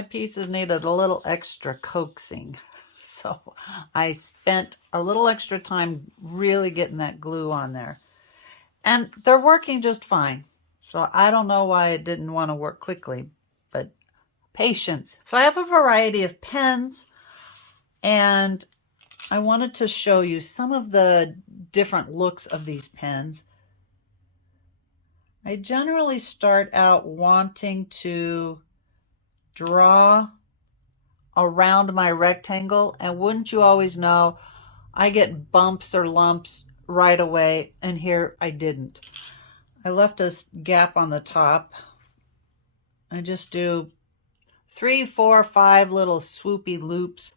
my pieces needed a little extra coaxing. So I spent a little extra time really getting that glue on there. And they're working just fine. So I don't know why it didn't want to work quickly, but patience. So I have a variety of pens, and I wanted to show you some of the different looks of these pens. I generally start out wanting to draw around my rectangle, and wouldn't you always know, I get bumps or lumps right away, and here I didn't. I left a gap on the top. I just do 3, 4, 5 little swoopy loops,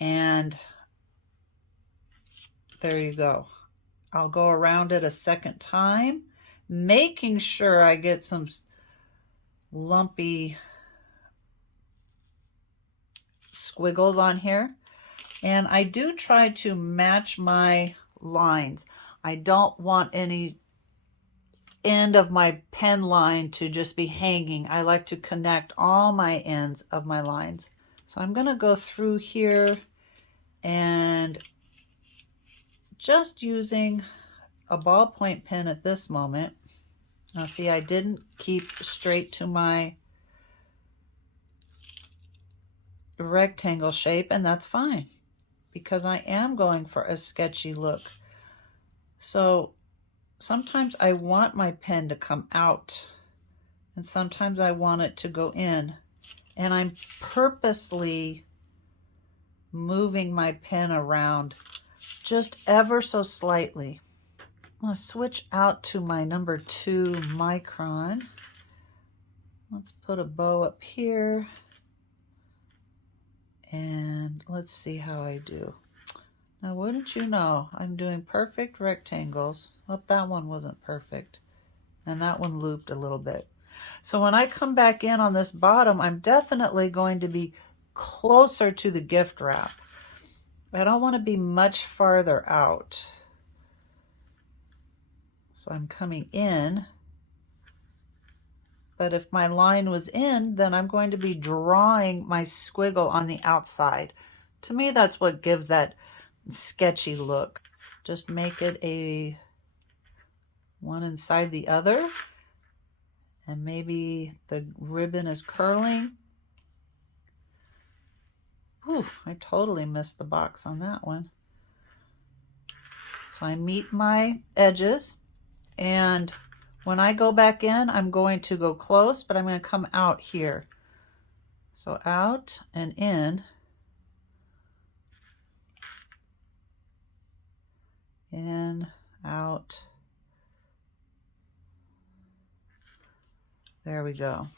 and there you go. I'll go around it a second time, making sure I get some lumpy squiggles on here. And I do try to match my lines. I don't want any end of my pen line to just be hanging. I like to connect all my ends of my lines. So I'm going to go through here and just using a ballpoint pen at this moment. Now see, I didn't keep straight to my rectangle shape, and that's fine because I am going for a sketchy look. So sometimes I want my pen to come out, and sometimes I want it to go in, and I'm purposely moving my pen around just ever so slightly. I'm going to switch out to my number 2 micron. Let's put a bow up here, and let's see how I do. Now, wouldn't you know, I'm doing perfect rectangles. Oh, that one wasn't perfect, and that one looped a little bit. So when I come back in on this bottom, I'm definitely going to be closer to the gift wrap. I don't want to be much farther out. So I'm coming in, but if my line was in, then I'm going to be drawing my squiggle on the outside. To me, that's what gives that sketchy look. Just make it a one inside the other, and maybe the ribbon is curling. Whew, I totally missed the box on that one. So I meet my edges, and when I go back in, I'm going to go close, but I'm going to come out here. So out and in. In, out. There we go.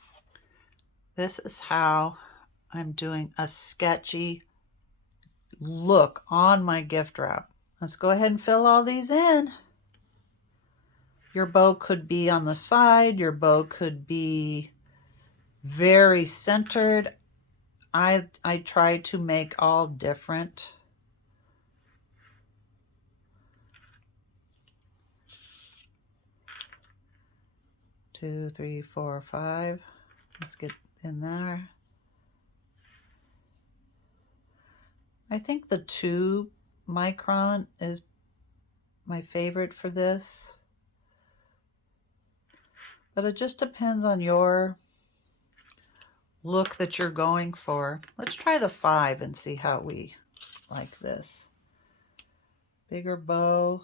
This is how I'm doing a sketchy look on my gift wrap. Let's go ahead and fill all these in. Your bow could be on the side. Your bow could be very centered. I try to make all different. Two, 3, 4, 5. Let's get in there. I think the 2 micron is my favorite for this. But it just depends on your look that you're going for. Let's try the 5 and see how we like this. Bigger bow.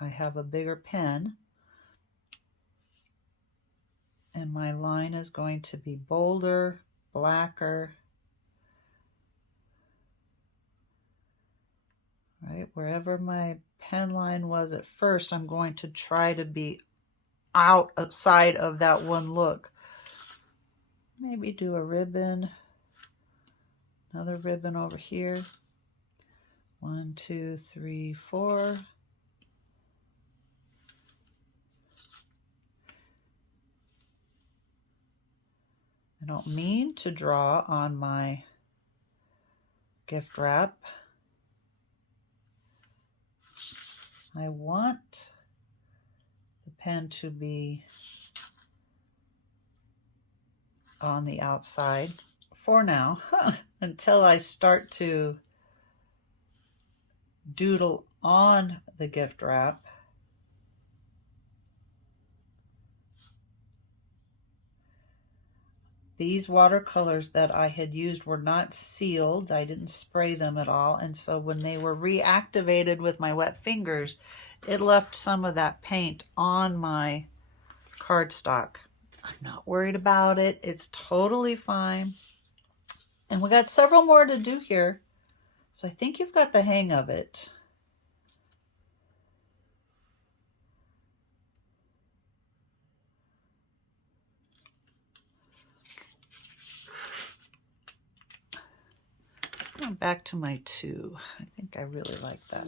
I have a bigger pen. And my line is going to be bolder, blacker. Right, wherever my pen line was at first, I'm going to try to be outside of that one look. Maybe do a ribbon, another ribbon over here. 1, 2, 3, 4. I don't mean to draw on my gift wrap. I want the pen to be on the outside, for now until I start to doodle on the gift wrap. These watercolors that I had used were not sealed. I didn't spray them at all. And so when they were reactivated with my wet fingers, it left some of that paint on my cardstock. I'm not worried about it. It's totally fine. And we got several more to do here. So I think you've got the hang of it. Going back to my 2. I think I really like that.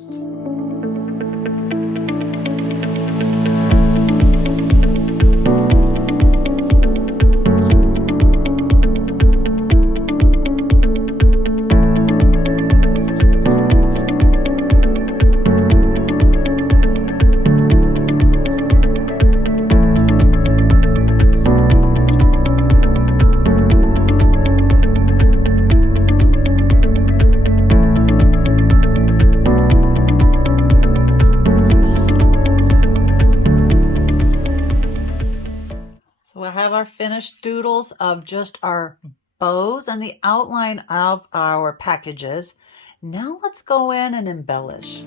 We'll have our finished doodles of just our bows and the outline of our packages. Now let's go in and embellish.